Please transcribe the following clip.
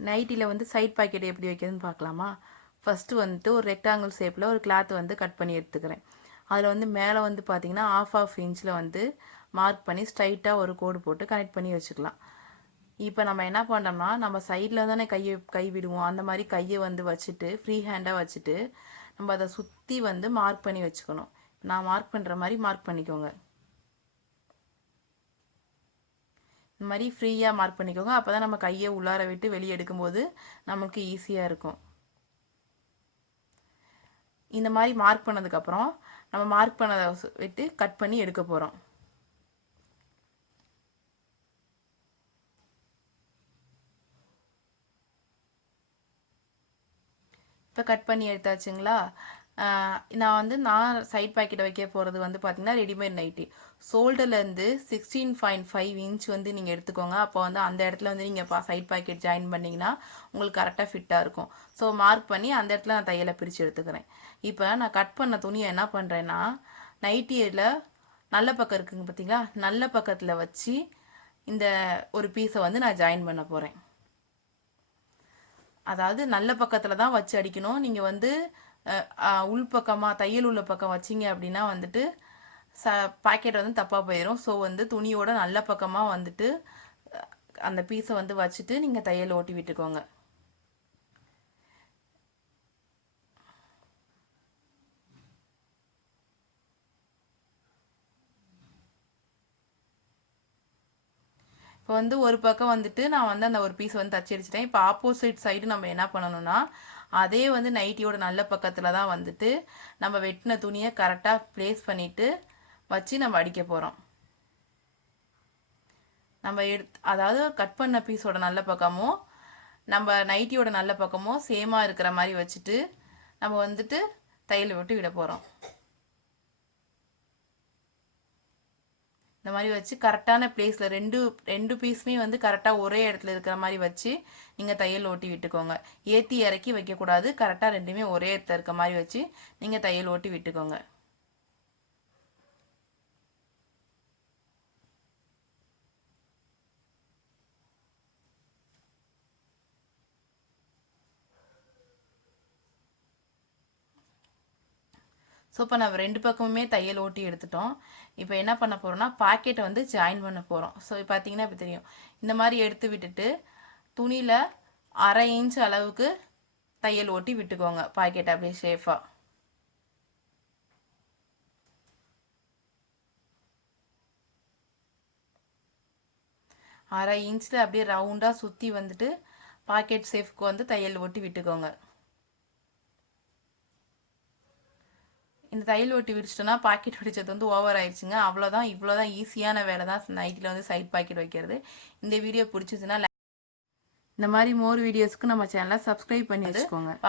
நைட்டியில் வந்து side packet எப்படி வைக்கிறதுன்னு பார்க்கலாமா. ஃபஸ்ட்டு வந்துட்டு ஒரு ரெக்டாங்கிள் ஷேப்பில் ஒரு கிளாத் வந்து கட் பண்ணி எடுத்துக்கிறேன். அதில் வந்து மேலே வந்து பார்த்தீங்கன்னா ஆஃப் இன்ச்சில் வந்து மார்க் பண்ணி ஸ்ட்ரைட்டாக ஒரு கோடு போட்டு கனெக்ட் பண்ணி வச்சுக்கலாம். இப்போ நம்ம என்ன பண்ணோம்னா, நம்ம சைடில் தானே கை விடுவோம். அந்த மாதிரி கையை வந்து வச்சுட்டு ஃப்ரீ ஹேண்டாக வச்சுட்டு நம்ம அதை சுற்றி வந்து மார்க் பண்ணி வச்சுக்கணும். நான் மார்க் பண்ணுற மாதிரி மார்க் பண்ணிக்கோங்க. இந்த மாதிரி ஃப்ரீயாக மார்க் பண்ணிக்கோங்க. அப்போ தான் நம்ம கையை உள்ளார விட்டு வெளியே எடுக்கும்போது நமக்கு ஈஸியாக இருக்கும். இந்த மாதிரி மார்க் பண்ணதுக்கப்புறம் நம்ம மார்க் பண்ணதை விட்டு கட் பண்ணி எடுக்க போகிறோம். இப்போ கட் பண்ணி எடுத்தாச்சுங்களா. நான் சைட் பாக்கெட் வைக்க போகிறது வந்து பார்த்தீங்கன்னா ரெடிமேட் நைட்டி. ஷோல்டர்லேருந்து 16.5 இன்ச் வந்து நீங்கள் எடுத்துக்கோங்க. அப்போ வந்து அந்த இடத்துல வந்து நீங்கள் சைட் பாக்கெட் ஜாயின் பண்ணிங்கன்னா உங்களுக்கு கரெக்டாக ஃபிட்டாக இருக்கும். ஸோ மார்க் பண்ணி அந்த இடத்துல நான் தையலை பிரித்து எடுத்துக்கிறேன். இப்போ நான் கட் பண்ண துணியை என்ன பண்ணுறேன்னா, நைட்டியில் நல்ல பக்கம் இருக்குங்க பார்த்தீங்களா, நல்ல பக்கத்தில் வச்சு இந்த ஒரு பீஸை வந்து நான் ஜாயின் பண்ண போகிறேன். அதாவது நல்ல பக்கத்தில் தான் வச்சு அடிக்கணும். நீங்கள் வந்து உள்பக்கமாக தையல் உள்ள பக்கம் வச்சிங்க அப்படின்னா வந்துட்டு பாக்கெட் வந்து தப்பாக போயிடும். ஸோ வந்து துணியோட நல்ல பக்கமாக வந்துட்டு அந்த பீஸை வந்து வச்சுட்டு நீங்கள் தையல் ஓட்டி விட்டுக்கோங்க. இப்போ வந்து ஒரு பக்கம் வந்துட்டு நான் வந்து அந்த ஒரு பீஸ் வந்து தச்சு அடிச்சிட்டேன். இப்போ ஆப்போசிட் சைடு நம்ம என்ன பண்ணணும்னா, அதே வந்து நைட்டியோட நல்ல பக்கத்தில் தான் வந்துட்டு நம்ம வெட்டின துணியை கரெக்டாக ப்ளேஸ் பண்ணிவிட்டு வச்சு நம்ம அடிக்க போகிறோம். நம்ம அதாவது கட் பண்ண பீஸோட நல்ல பக்கமும் நம்ம நைட்டியோட நல்ல பக்கமும் சேமாக இருக்கிற மாதிரி வச்சுட்டு நம்ம வந்துட்டு தையல் விட்டு விட போகிறோம். இந்த மாதிரி வச்சு கரெக்டான பிளேஸில் ரெண்டு பீஸுமே வந்து கரெக்டாக ஒரே இடத்துல இருக்கிற மாதிரி வச்சு நீங்கள் தையல் ஓட்டி விட்டுக்கோங்க. ஏற்றி இறக்கி வைக்கக்கூடாது. கரெக்டாக ரெண்டுமே ஒரே இடத்துல இருக்க மாதிரி வச்சு நீங்கள் தையல் ஓட்டி விட்டுக்கோங்க. ஸோ இப்போ நம்ம ரெண்டு பக்கமுமே தையல் ஓட்டி எடுத்துட்டோம். இப்போ என்ன பண்ண போகிறோம்னா, பாக்கெட்டை வந்து ஜாயின் பண்ண போகிறோம். ஸோ பார்த்தீங்கன்னா இப்போ தெரியும். இந்த மாதிரி எடுத்து விட்டுட்டு துணியில் 1/2 இன்ச் அளவுக்கு தையல் ஓட்டி விட்டுக்கோங்க. பாக்கெட் அப்படியே ஷேஃபாக. அரை இன்ச்சில் அப்படியே ரவுண்டாக சுற்றி வந்துட்டு பாக்கெட் ஷேஃப்க்கு வந்து தையல் ஓட்டி விட்டுக்கோங்க. இந்த தையல் ஓட்டி விரிச்சிட்டோன்னா பாக்கெட் வெடிச்சது வந்து ஓவர் ஆயிடுச்சுங்க. அவ்வளோதான். இவ்வளோதான் ஈஸியான வேலை தான் நைட்டில் வந்து சைட் பாக்கெட் வைக்கிறது. இந்த வீடியோ பிடிச்சிச்சுன்னா இந்த மாதிரி மோர் வீடியோஸ்க்கு நம்ம சேனலை சப்ஸ்கிரைப் பண்ணி வச்சுக்கோங்க. பார்க்கணும்.